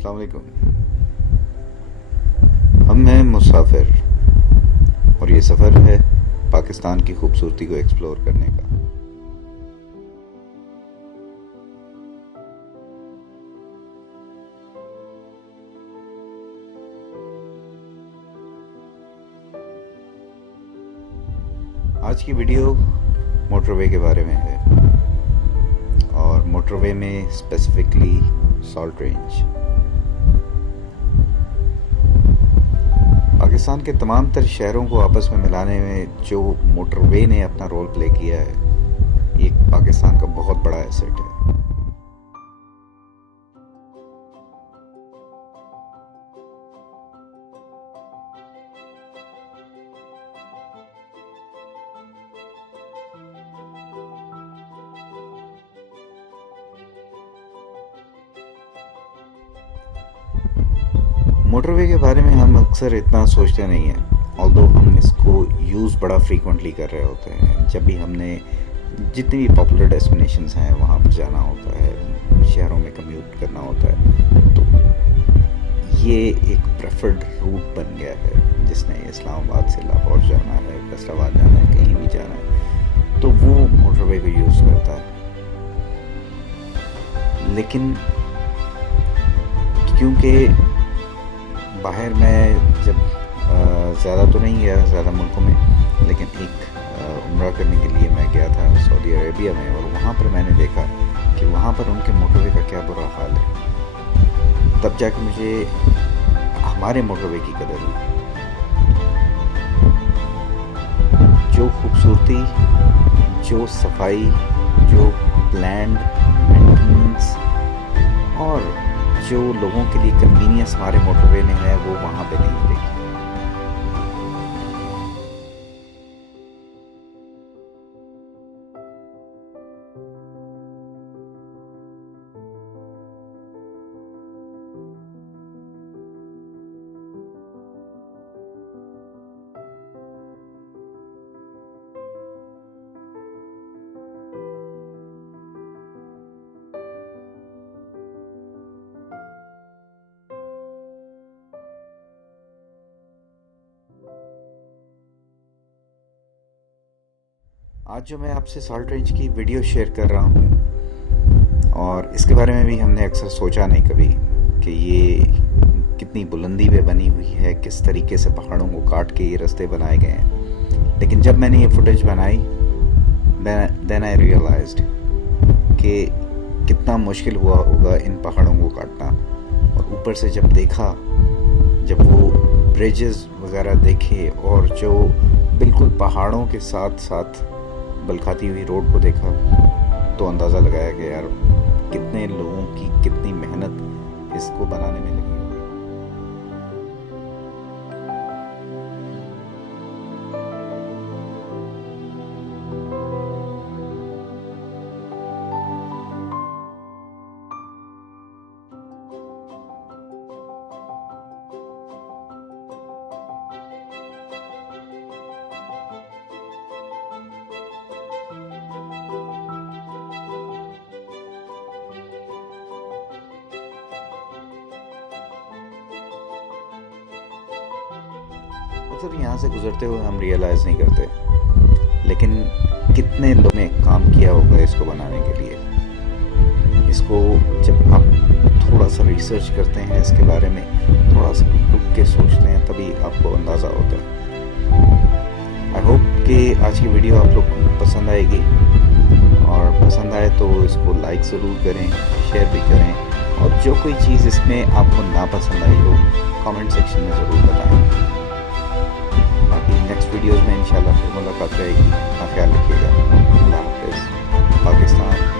अस्सलाम वालेकुम। हम हैं मुसाफिर और ये सफ़र है पाकिस्तान की खूबसूरती को एक्सप्लोर करने का। आज की वीडियो मोटरवे के बारे में है और मोटरवे में स्पेसिफिकली सॉल्ट रेंज। पाकिस्तान के तमाम तर शहरों को आपस में मिलाने में जो मोटरवे ने अपना रोल प्ले किया है, ये पाकिस्तान का बहुत बड़ा एसेट है। मोटरवे के बारे में हम अक्सर इतना सोचते नहीं हैं, ऑल्दो हम इसको यूज़ बड़ा फ्रीक्वेंटली कर रहे होते हैं। जब भी हमने जितनी भी पॉपुलर डेस्टिनेशंस हैं वहाँ पर जाना होता है, शहरों में कम्यूट करना होता है, तो ये एक प्रेफर्ड रूट बन गया है। जिसने इस्लामाबाद से लाहौर जाना है, फैसलाबाद जाना है, कहीं भी जाना है, तो वो मोटरवे को यूज़ करता है। लेकिन क्योंकि बाहर मैं जब ज़्यादा तो नहीं गया ज़्यादा मुल्कों में, लेकिन एक उम्रा करने के लिए मैं गया था सऊदी अरेबिया में, और वहाँ पर मैंने देखा कि वहाँ पर उनके मोटरवे का क्या बुरा हाल है। तब जाकर मुझे हमारे मोटरवे की कदर हुई। जो खूबसूरती, जो सफाई, जो प्लान्ड मेंटेनेंस और जो लोगों के लिए कन्वीनियंस हमारे मोटरवे में है, वो वहाँ पे नहीं मिलेगी। आज जो मैं आपसे सॉल्ट रेंज की वीडियो शेयर कर रहा हूँ, और इसके बारे में भी हमने अक्सर सोचा नहीं कभी कि ये कितनी बुलंदी पे बनी हुई है, किस तरीके से पहाड़ों को काट के ये रास्ते बनाए गए हैं। लेकिन जब मैंने ये फुटेज बनाई, देन आई रियलाइज्ड कि कितना मुश्किल हुआ होगा इन पहाड़ों को काटना। और ऊपर से जब देखा, जब वो ब्रिजेस वगैरह देखे और जो बिल्कुल पहाड़ों के साथ साथ बलखाती हुई रोड को देखा, तो अंदाज़ा लगाया कि यार कितने लोगों की कितनी मेहनत इसको बनाने में लगी। अक्सर यहाँ से गुजरते हुए हम रियलाइज़ नहीं करते, लेकिन कितने लोगों ने काम किया होगा इसको बनाने के लिए। इसको जब आप थोड़ा सा रिसर्च करते हैं इसके बारे में, थोड़ा सा रुक के सोचते हैं, तभी आपको अंदाज़ा होता है। आई होप कि आज की वीडियो आप लोग को पसंद आएगी, और पसंद आए तो इसको लाइक ज़रूर करें, शेयर भी करें, और जो कोई चीज़ इसमें आपको ना पसंद आई हो कमेंट सेक्शन में ज़रूर बताएं। नेक्स्ट वीडियोज़ में इंशाल्लाह फिर मुलाकात रहेगी। अपना ख्याल रखिएगा। अल्लाह हाफ़िज़। पाकिस्तान।